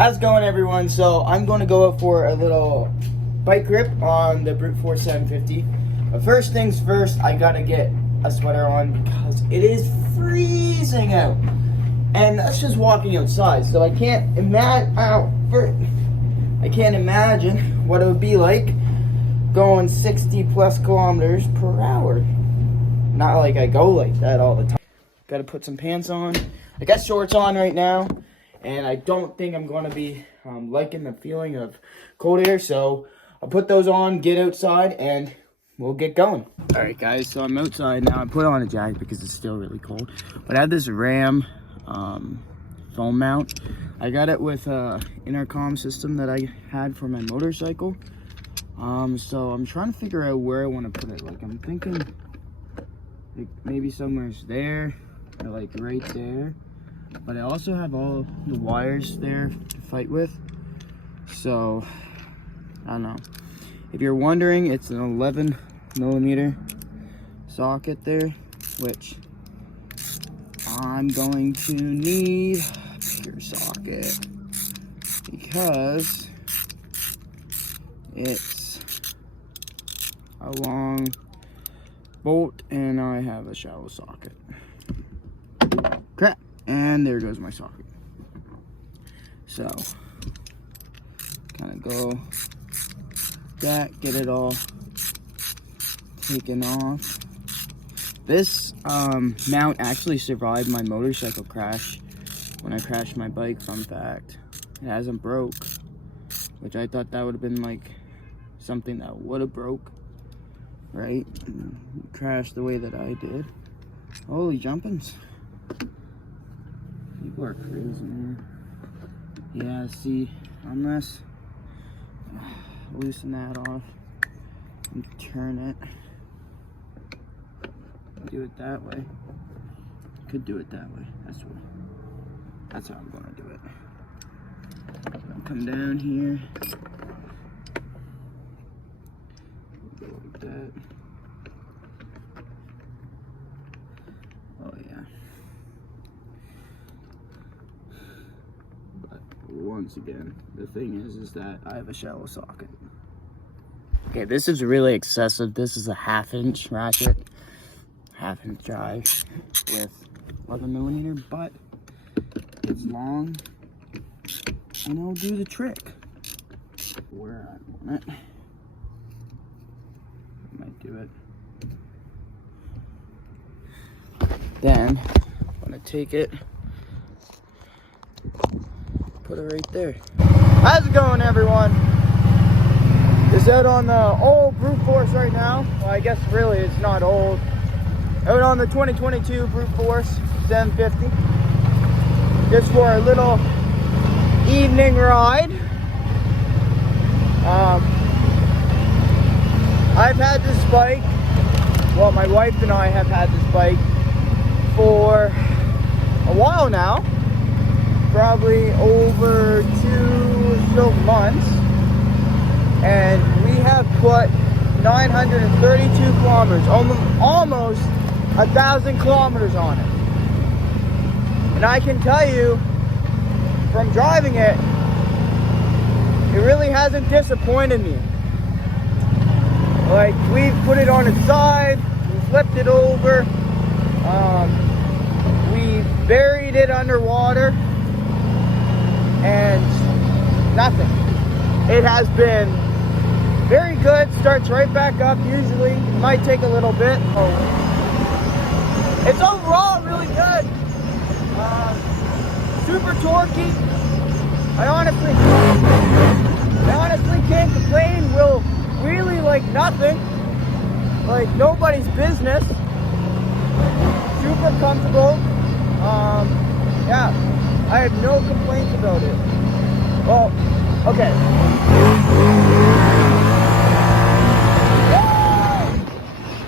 How's it going, everyone? So I'm going to go out for a little bike rip on the Brute Force 750. But first things first, I gotta get a sweater on because it is freezing out, and that's just walking outside. So I can't imagine what it would be like going 60 plus kilometers per hour. Not like I go like that all the time. Gotta put some pants on. I got shorts on right now. And I don't think I'm going to be liking the feeling of cold air. So I'll put those on, get outside, and we'll get going. Alright guys, so I'm outside now. I put on a jacket because it's still really cold. But I have this Ram phone mount. I got it with an intercom system that I had for my motorcycle. So I'm trying to figure out where I want to put it. Like I'm thinking like maybe somewhere's there or like right there. But I also have all the wires there to fight with. So, I don't know. If you're wondering, it's an 11 millimeter socket there, which I'm going to need a bigger socket because it's a long bolt and I have a shallow socket. Crap. And there goes my socket. So, kind of go that, get it all taken off. This mount actually survived my motorcycle crash when I crashed my bike, fun fact. It hasn't broke, which I thought that would have been like something that would have broke, right? Crashed the way that I did. Holy jumpins'. People are crazy, man. Yeah, see, unless loosen that off and turn it. Do it that way. Could do it that way. That's how I'm gonna do it. I'll come down here. Go like that. Oh yeah. Once again, the thing is that I have a shallow socket. Okay, this is really excessive. This is a 1/2 inch ratchet, 1/2 inch drive with 11 millimeter, but it's long and it'll do the trick where I want it. I might do it. Then I'm gonna take it, put it right there. How's it going, everyone? Is out on the old Brute Force right now. Well, I guess really it's not old. Out on the 2022 Brute Force 750. Just for a little evening ride. I've had this bike, well, my wife and I have had this bike for a while now. Probably over 2 months, and we have put 932 kilometers, almost 1,000 kilometers on it. And I can tell you from driving it, it really hasn't disappointed me. Like, we've put it on its side, we flipped it over, we buried it underwater, and nothing. It has been very good. Starts right back up usually. It might take a little bit. It's overall really good. Super torquey. I honestly can't complain. Will really like nothing. Like nobody's business. Super comfortable. Yeah. I have no complaints about it. Well, okay.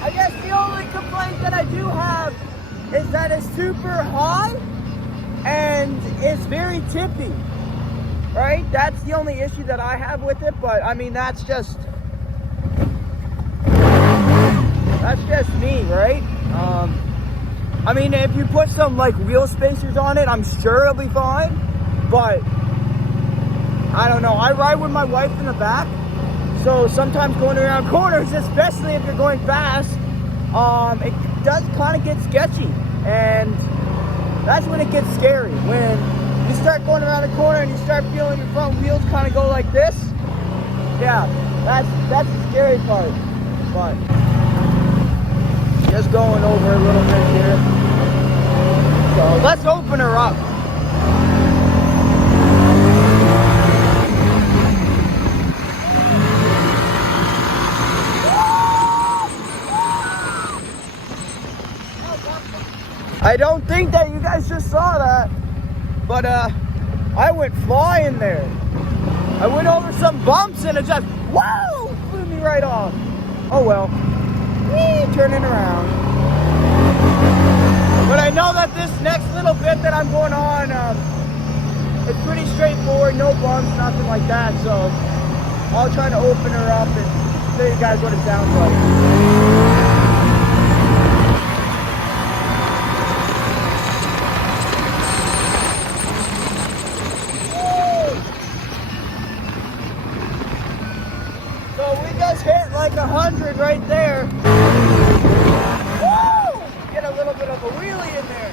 I guess the only complaint that I do have is that it's super high and it's very tippy. Right? That's the only issue that I have with it, but I mean that's just me, right? I mean, if you put some like wheel spacers on it, I'm sure it'll be fine. But I don't know. I ride with my wife in the back, so sometimes going around corners, especially if you're going fast, it does kind of get sketchy, and that's when it gets scary. When you start going around a corner and you start feeling your front wheels kind of go like this, yeah, that's the scary part. But just going over a little bit here. So let's open her up. I don't think that you guys just saw that, but I went flying there. I went over some bumps and it just, whoa, flew me right off. Oh well, turning around. But I know that this next little bit that I'm going on, it's pretty straightforward, no bumps, nothing like that. So I'll try to open her up and show you guys what it sounds like. Hit like 100 right there. Woo! Get a little bit of a wheelie in there.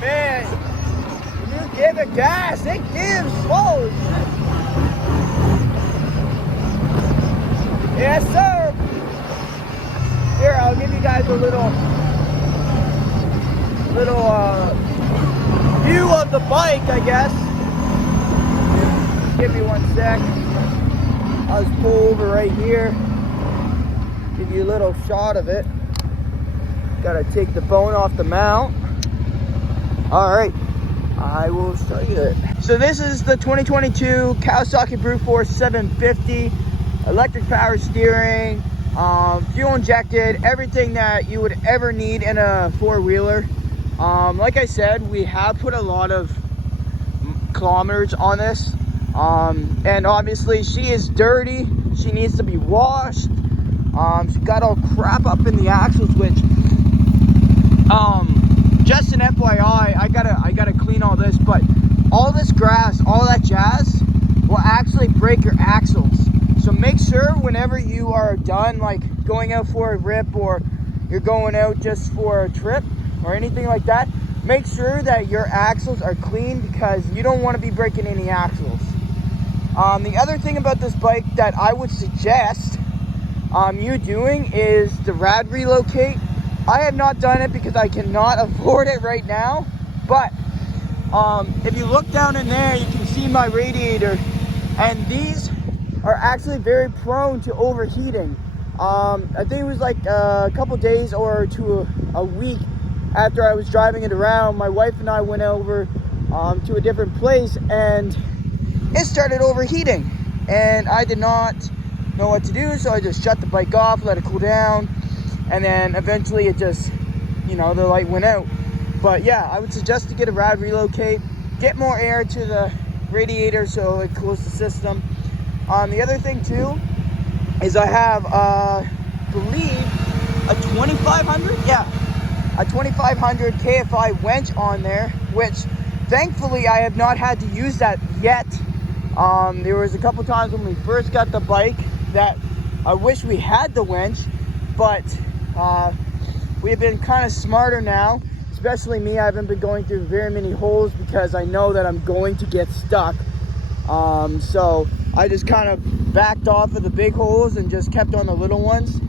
Man, when you give it gas, it gives slow. Yes, sir. Here, I'll give you guys a little view of the bike, I guess. Give me 1 sec. I'll just pull over right here. Give you a little shot of it. Gotta take the bone off the mount. Alright, I will show you it. So this is the 2022 Kawasaki Brute Force 750. Electric power steering, fuel injected, everything that you would ever need in a four-wheeler. Like I said, we have put a lot of kilometers on this. And obviously she is dirty. She needs to be washed. She got all crap up in the axles, which just an FYI, I gotta clean all this, but all this grass, all that jazz will actually break your axles. So make sure whenever you are done, like going out for a rip or you're going out just for a trip or anything like that, make sure that your axles are clean, because you don't want to be breaking any axles. The other thing about this bike that I would suggest you doing is the rad relocate. I have not done it because I cannot afford it right now, but if you look down in there, you can see my radiator, and these are actually very prone to overheating. I think it was like a couple days or to a week after I was driving it around, my wife and I went over to a different place, and it started overheating, and I did not know what to do, so I just shut the bike off, let it cool down, and then eventually it just, you know, the light went out. But yeah, I would suggest to get a rad relocate, get more air to the radiator so it cools the system. The other thing too is I have, believe, a 2500, yeah, a 2500 KFI winch on there, which thankfully I have not had to use that yet. There was a couple times when we first got the bike that I wish we had the winch, but we've been kind of smarter now, especially me. I haven't been going through very many holes because I know that I'm going to get stuck. So I just kind of backed off of the big holes and just kept on the little ones.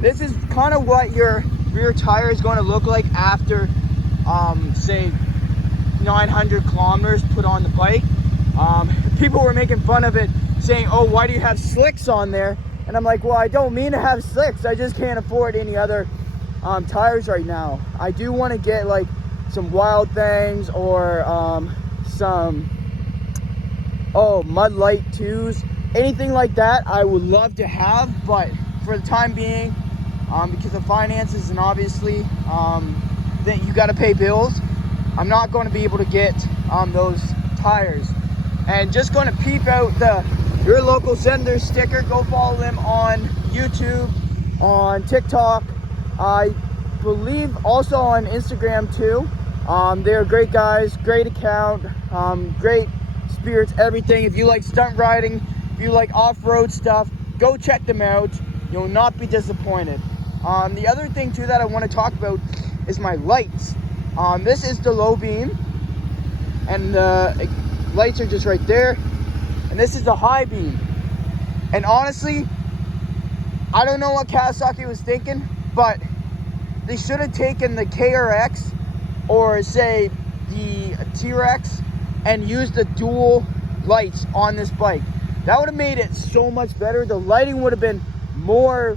This is kind of what your rear tire is going to look like after, say, 900 kilometers put on the bike. People were making fun of it, saying, oh, why do you have slicks on there? And I'm like, well, I don't mean to have slicks. I just can't afford any other tires right now. I do want to get like some Wild Things or some Mud Light 2s, anything like that I would love to have, but for the time being, because of finances and obviously that you got to pay bills, I'm not going to be able to get those tires. And just going to peep out your local Zender sticker. Go follow them on YouTube, on TikTok, I believe also on Instagram too. They're great guys, great account, great spirits, everything. If you like stunt riding, if you like off-road stuff, go check them out. You'll not be disappointed. The other thing too that I want to talk about is my lights. This is the low beam, and the lights are just right there. And this is the high beam. And honestly, I don't know what Kawasaki was thinking, but they should have taken the KRX or say the T-Rex and used the dual lights on this bike. That would have made it so much better. The lighting would have been more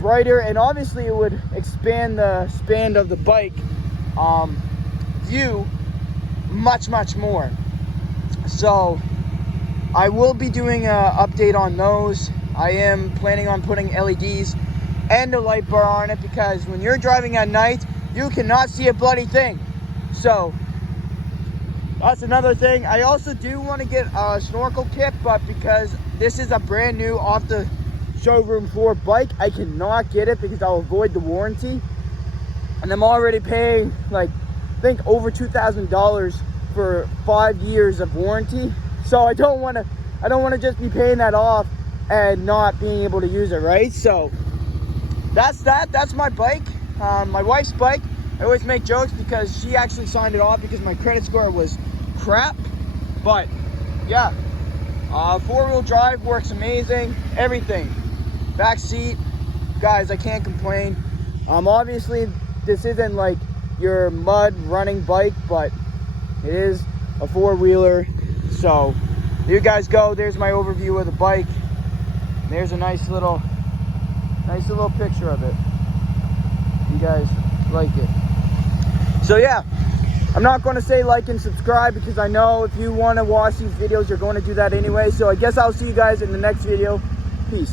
brighter, and obviously it would expand the span of the bike view much more. So I will be doing an update on those. I am planning on putting LEDs and a light bar on it, because when you're driving at night, you cannot see a bloody thing. So that's another thing. I also do want to get a snorkel kit, but because this is a brand new off the showroom floor bike, I cannot get it because I'll avoid the warranty. And I'm already paying like, I think over $2,000 for 5 years of warranty. So I don't want to just be paying that off and not being able to use it, right? So that's my bike, my wife's bike. I always make jokes because she actually signed it off because my credit score was crap. But yeah, 4-wheel drive works amazing, everything. Back seat, guys, I can't complain. Obviously this isn't like your mud running bike, but it is a 4-wheeler. So there you guys go. There's my overview of the bike. There's a nice little picture of it. You guys like it. So yeah, I'm not going to say like and subscribe because I know if you want to watch these videos, you're going to do that anyway. So I guess I'll see you guys in the next video. Peace.